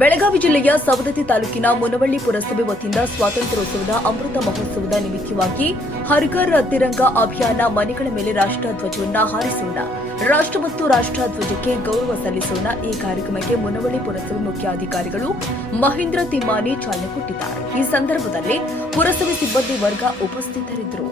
ಬೆಳಗಾವಿ ಜಿಲ್ಲೆಯ ಸವದತ್ತಿ ತಾಲೂಕಿನ ಮುನವಳ್ಳಿ ಪುರಸಭೆ ವತಿಯಿಂದ ಸ್ವಾತಂತ್ರ್ಯೋತ್ಸವದ ಅಮೃತ ಮಹೋತ್ಸವದ ನಿಮಿತ್ತವಾಗಿ ಹರ್ಘರ್ ತಿರಂಗ ಅಭಿಯಾನ ಮನೆಗಳ ಮೇಲೆ ರಾಷ್ಟ್ರಧ್ವಜವನ್ನು ಹಾರಿಸೋಣ, ರಾಷ್ಟ್ರ ಮತ್ತು ರಾಷ್ಟ್ರಧ್ವಜಕ್ಕೆ ಗೌರವ ಸಲ್ಲಿಸೋಣ. ಈ ಕಾರ್ಯಕ್ರಮಕ್ಕೆ ಮುನವಳ್ಳಿ ಪುರಸಭೆ ಮುಖ್ಯಾಧಿಕಾರಿಗಳು ಮಹೇಂದ್ರ ತಿಮ್ಮಾನಿ ಚಾಲನೆ ಕೊಟ್ಟಿದ್ದಾರೆ. ಈ ಸಂದರ್ಭದಲ್ಲಿ ಪುರಸಭೆ ಸಿಬ್ಬಂದಿ ವರ್ಗ ಉಪಸ್ಥಿತರಿದ್ದರು.